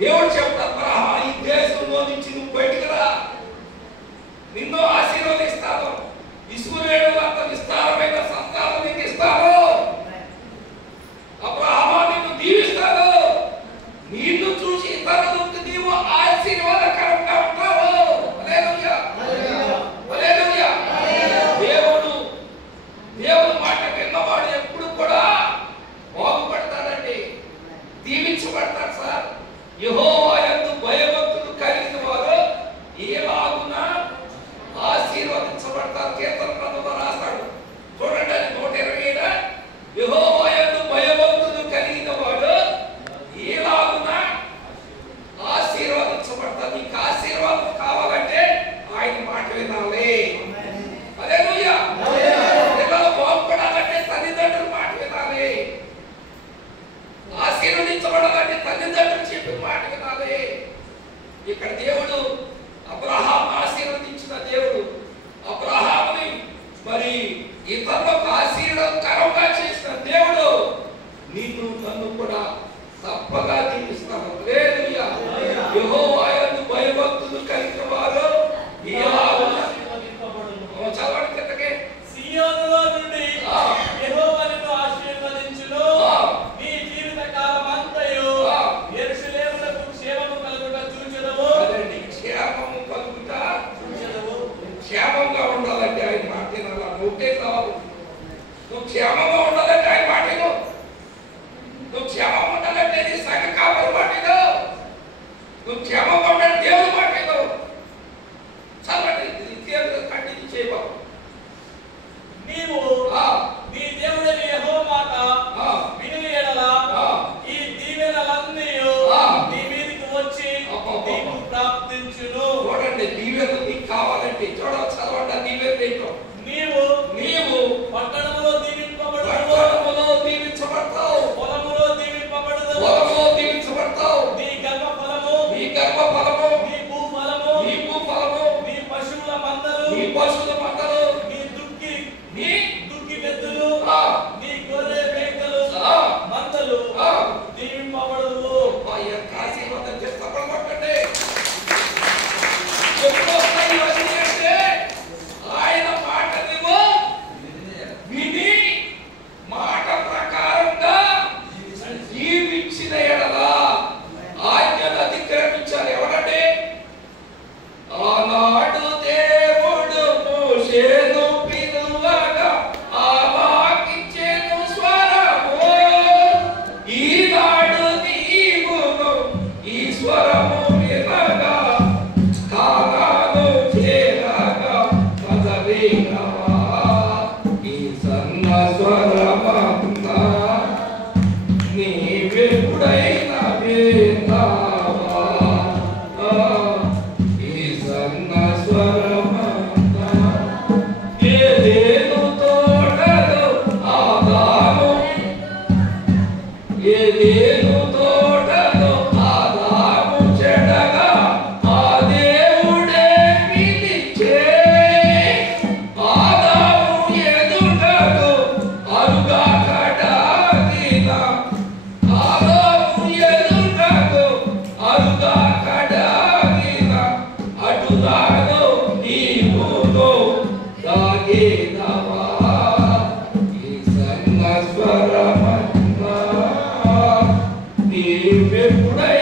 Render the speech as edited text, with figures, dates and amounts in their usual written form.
దేవుడు చెప్తా అబ్రహామా, ఈ దేశంలో నుంచి నువ్వు బయటికి రా, నిన్ను ఆశీర్వదిస్తాను, ఇశ్రాయేలులంత విస్తారమైన సంతానం నీకు ఇస్తాను, అబ్రహామా నిన్ను దీవిస్తాను, నిన్ను చూసి ఇతరులకు నీవు ఆశీర్వాదకరంగా ఉంటావు. హల్లెలూయా, హల్లెలూయా. దేవుడు మాట విన్నవాడు ఎప్పుడు కూడా బాగుపడతాడండి, దీవించబడతాడు సార్. యెహోవా యందు భయభక్తులు కలిగిన వారు ఎలాగున ఆశీర్వదించబడతారు. కీర్తన గ్రంథంలో రాస్తాడు చూడండి, అది 127. యెహోవా యందు భయభక్తులు కలిగిన వాడు ఎలాగున ఆశీర్వదించబడతారు. నీకు ఆశీర్వాదం కావాలంటే ఆయన మాట వినాలి. హల్లెలూయా. పిల్లలు బాగుపడాలంటే తల్లిదండ్రుల మాట వినాలి, ఆశీర్వదించబడాలంటే తల్లిదండ్రులు చెప్పిన మాట వినాలి. ఇక్కడ దేవుడు అబ్రహాం ఆశీర్వదించిన దేవుడు, అబ్రహాముని మరి ఇతరులకు ఆశీర్వాదకరంగా చేసిన దేవుడు నిన్ను నన్ను కూడా తప్పగా దీవిస్తాను. హల్లెలూయా. యెహోవా యందు భయభక్తులు కలిగిన వారు చదవండి కిందకి. సియోనులో నుండి యెహోవా నిన్ను ఆశీర్వదించును, నీ జీవిత కాలమంతయు యెరూషలేమునకు క్షేమము కలుగుట చూచెదవు. అదండి, క్షేమము కలుగుట చూచెదవు. క్షేమంగా ఉండాలంటే ఆయన మాట వినాలా. నువ్వుకే కావాలి, నువ్వు క్షేమంగా ఉండాలంటే ఆయన మాట విను, నువ్వు క్షేమంగా ఉండాలంటే నీ సంఘ కాపరి మాట విను, నువ్వు క్షేమంగా ఉండాలంటే దేవుడి మాట విను. చదవండి, కంటిన్యూ చేయబాబు. నీవు నీ దేవుడైన యెహోవా మాట విని ఎడల ఈ దీవెనలన్నీ నీ మీదకి వచ్చి నీకు ప్రాప్తించును. చూడండి, దీవెనలు నీకు కావాలంటే చూడండి, చదవండి. దీవెనలు ఏంటో, నీవు పట్టణములో దీవింపబడుదువు, పట్టణములో దీవించబడతావు, పొలములో దీవింపబడుదువు, పొలంలో దీవించబడతావు, నీ గర్భఫలము, నీ గర్భఫలము, నీ భూఫలము, నీ భూఫలము, నీ పశువుల మందలు, నీ పశువుల మందలు, నీ దుక్కి ఎద్దులు, ఆ నీ గొర్రె మేకలు మందలు దీవింపబడుదువు. ఎంత ఆశీర్వాదం చేస్తే పడగొట్టండి. ఎప్పుడు వస్తాయి ఇవన్నీ అంటే ఆయన మాట విని మాట ప్రకారంగా జీవించిన ఎడల ఆజ్ఞను అతిక్రమించాలి. ఎవరండి? ఆనాడు దేవుడు మోషేను పిలువగా ఆలకించెను స్వరము, ఈనాడు నీవును ఈ స్వరము వినగా కాలాను చేరగా కదలినవా, ఈ సన్న స్వరమంతా నీవెప్పుడైనా విన్నావా, ఈ సన్న స్వరమంతా ఏదేను తోటలో ఆదాము, ఏదేను తోటలో ఆదాము చెడగా ఆ దేవుడే పిలిచే, ఆదాము ఎదుటకు అరుగా కడాగిన, ఆదాము ఎదుటకు అరుగా కడాగిన, అటుదాను నీవును దాగేదవా, ఈ సన్న స్వరమన్నా నీవెప్పుడై